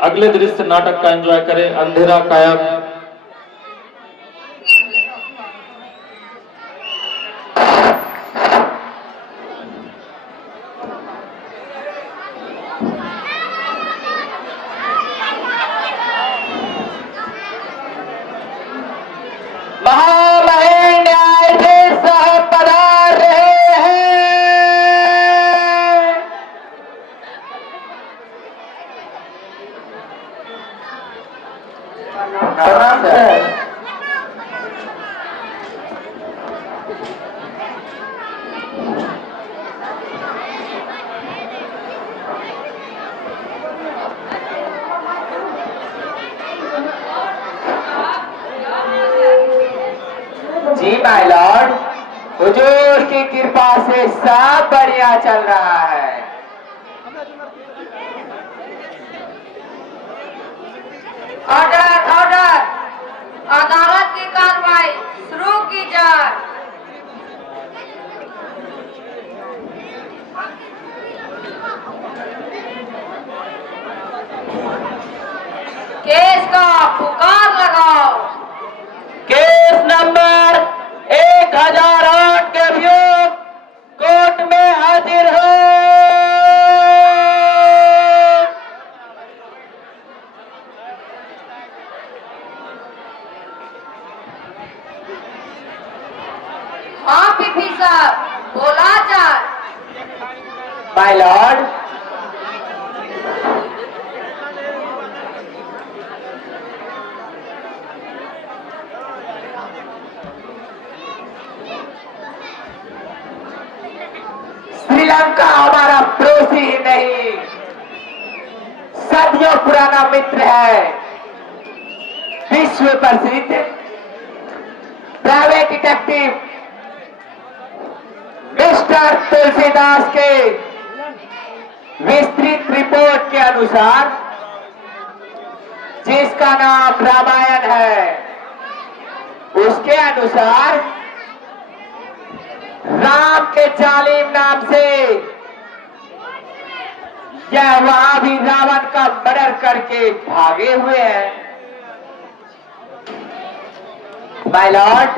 अगले दृश्य नाटक का एंजॉय करें। अंधेरा कायम। महामहिम न्यायाधीश साहब पधार रहे हैं। प्रणाम सर। जी माय लॉर्ड, हुजूर की कृपा से सब बढ़िया चल रहा है। ऑर्डर ऑर्डर, अदालत की कार्रवाई शुरू की जाए। केस का पुकार लगाओ। केस नंबर 1008 के अभियोग कोर्ट में हाजिर हो। हाँ पीपी साहब, बोला जाए। माय लॉर्ड, श्रीलंका हमारा पड़ोसी ही नहीं, सदियों पुराना मित्र है। विश्व प्रसिद्ध प्राइवेट डिटेक्टिव मिस्टर तुलसीदास के विस्तृत रिपोर्ट के अनुसार, जिसका नाम रामायण है, उसके अनुसार राम के जालिम नाम से यह वहां भी रावण का मर्डर करके भागे हुए हैं। माय लॉर्ड,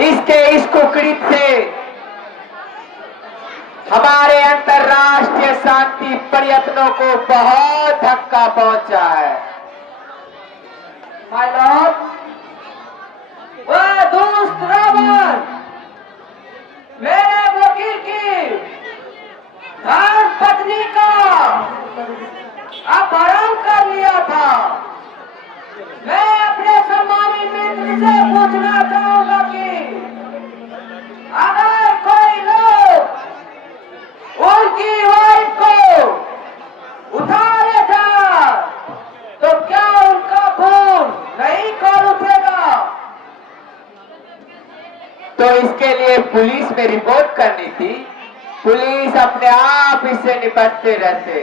इसके इस कुकृत से हमारे अंतर्राष्ट्रीय शांति प्रयत्नों को बहुत धक्का पहुंचा है। माय लॉर्ड, वह दुष्ट रावण मेरे वकील की धर्म पत्नी का अपहरण कर लिया था। मैं अपने सम्मानित मित्र से पूछना चाहूंगा कि अगर कोई लोग उनकी वाइफ को उठा ले जाए तो क्या उनका खून नहीं खोल उठेगा? तो इसके लिए पुलिस में रिपोर्ट करनी थी। पुलिस अपने आप इससे निपटते रहते।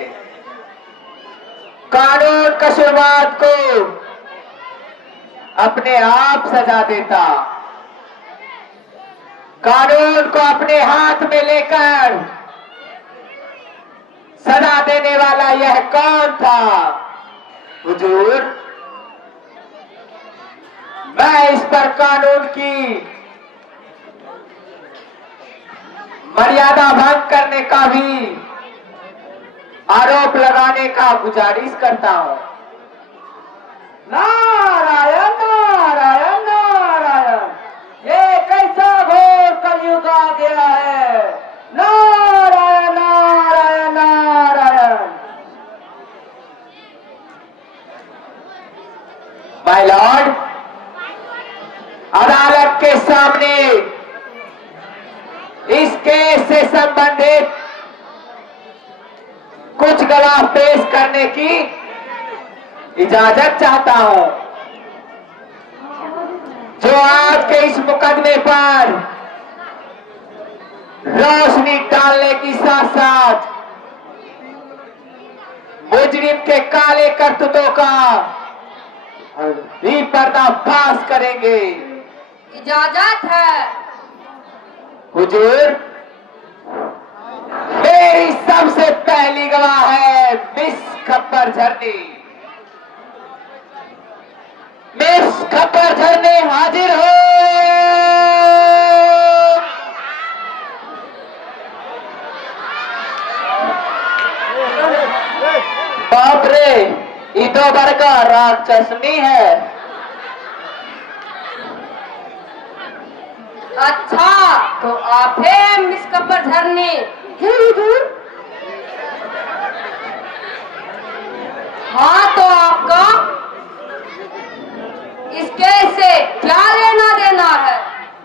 कानून कसूरवार को अपने आप सजा देता। कानून को अपने हाथ में लेकर सजा देने वाला यह कौन था? हुजूर, मैं इस पर कानून की मर्यादा भंग करने का भी आरोप लगाने का गुजारिश करता हूं। नारायण नारायण नारायण, ये कैसा घोर कलयुग आ गया है। नारायण नारायण नारायण। माय लॉर्ड, अदालत के सामने इस केस से संबंधित कुछ गवाह पेश करने की इजाजत चाहता हूं, जो आज के इस मुकदमे पर रोशनी डालने की साथ साथ मुजरिम के काले करतूतों का भी पर्दाफाश करेंगे। इजाजत है। हुजूर, मेरी सबसे पहले पहली गवाह है मिस खप्पर झरनी। मिस खप्पर झरनी हाजिर हो। बाप रे, ये तो बड़का राक्षसनी है। अच्छा, तो आप है मिस खप्पर झरनी? जी हुजूर। हाँ, तो आपका इस केस से क्या लेना देना है?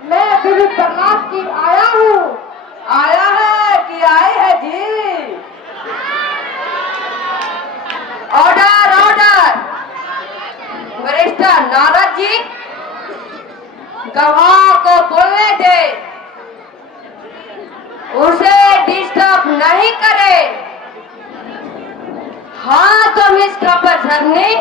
मैं बीबी प्रहलाद की आया हूँ। आया है कि आई है जी? Order order. वरिष्ठर नारद जी, गवाह को बोलने दे, उसे डिस्टर्ब नहीं करे। हाँ, तो मिस खप्पर झरनी,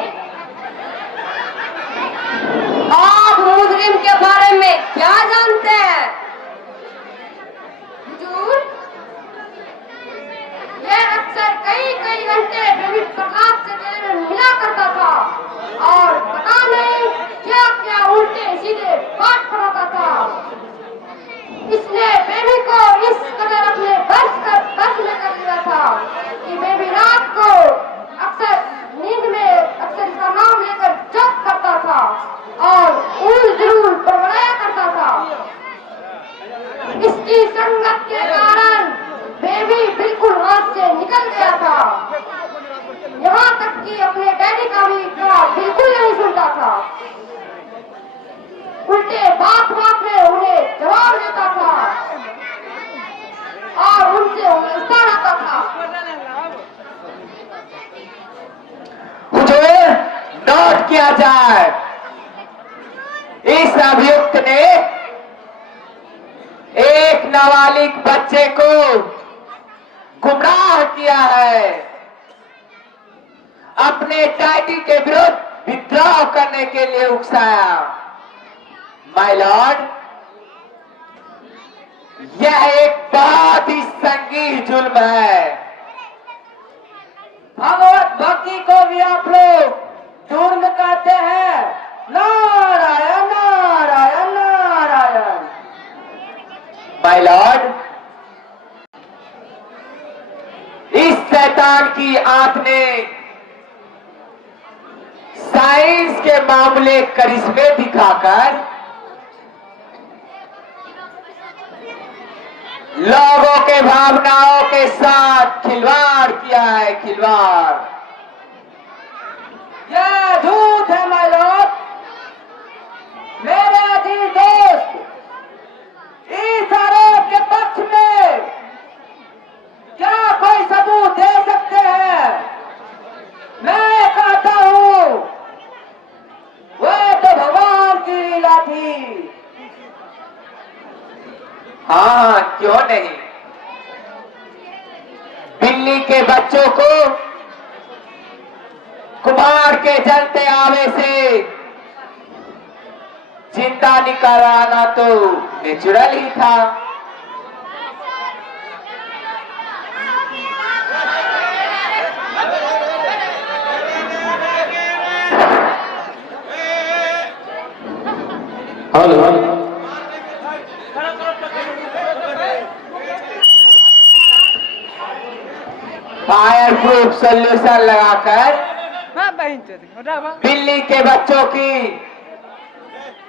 आप मुजरिम के बारे में क्या जानते हैं? हुजूर, ये अक्सर कई कई घंटे बीबी प्रहलाद से देर में मिला करता था और पता नहीं क्या क्या उल्टे सीधे बात बनाता था। इसने बेबी को इस कदर अपने बस में कर लिया था कि बेबी रात को अक्सर नींद में अक्सर इसका नाम लेकर जप करता था और उल जरूर बड़बड़ाया करता था। इसकी संगत के कारण बेबी बिल्कुल हाथ से निकल गया था। यहाँ तक कि अपने डैडी का भी कहा बिल्कुल नहीं सुनता था। उल्टे बात में उन्हें जवाब देता था और उनसे उलझता रहता था। हुजूर, नोट किया जाए, इस अभियुक्त ने एक नाबालिग बच्चे को गुमराह किया है, अपने डैडी के विरुद्ध विद्रोह करने के लिए उकसाया। माय लॉर्ड, यह एक बहुत ही संगीन जुल्म है। भगवत भक्ति को भी आप लोग जुर्म कहते हैं। नारायण नारायण नारायण। माय लॉर्ड, इस शैतान की आंत ने साइंस के मामले करिश्मे दिखाकर लोगों के भावनाओं के साथ खिलवाड़ किया है, खिलवाड़। यह झूठ है माय लॉर्ड। मेरे अजीज दोस्त, इस आरोप के पक्ष में क्या कोई सबूत दे सकते हैं? मैं कहता हूं, वह तो भगवान की लीला थी। हाँ, क्यों नहीं। बिल्ली के बच्चों को कुम्हार के जलते आवे से जिंदा निकाल आना तो नेचुरल ही था। हेलो, फायर प्रूफ सोल्यूशन लगाकर बिल्ली के बच्चों की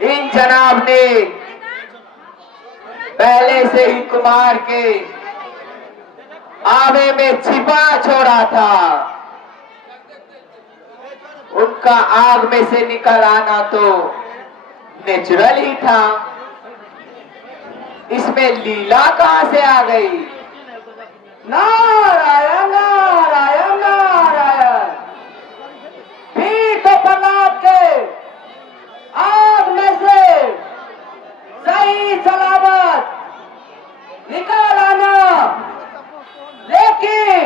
इन जनाब ने पहले से ही कुमार के आवे में छिपा छोड़ा था। उनका आग में से निकल आना तो नेचुरल ही था। इसमें लीला कहां से आ गई? नारायण नारायण नारायण। भी तो प्रहलाद के आग में से सही सलामत निकाल आना, लेकिन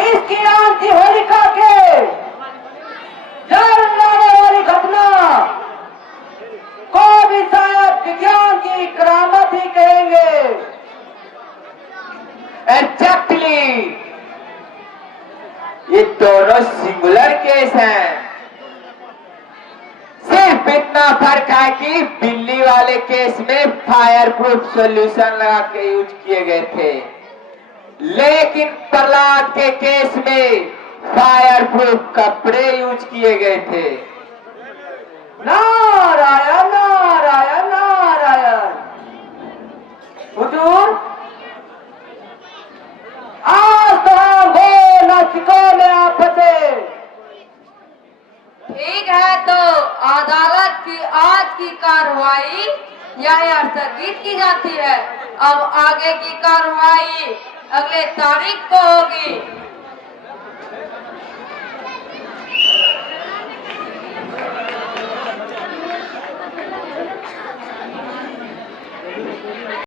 इसकी आंधी होलिका के जल लाने वाली घटना को भी शायद विज्ञान की करामत ही कहेंगे। बिल्ली, ये दोनों सिंगुलर केस हैं। सिर्फ इतना फर्क है कि बिल्ली वाले केस में फायर प्रूफ सॉल्यूशन लगा के यूज किए गए थे, लेकिन प्रहलाद के केस में फायर प्रूफ कपड़े यूज किए गए थे। नारायण नारायण नारायण। हुजूर, आज तो हम घोर नास्तिकों में आप फंसे। ठीक है, तो अदालत की आज की कार्रवाई यहाँ स्थगित की जाती है। अब आगे की कार्रवाई अगले तारीख को होगी।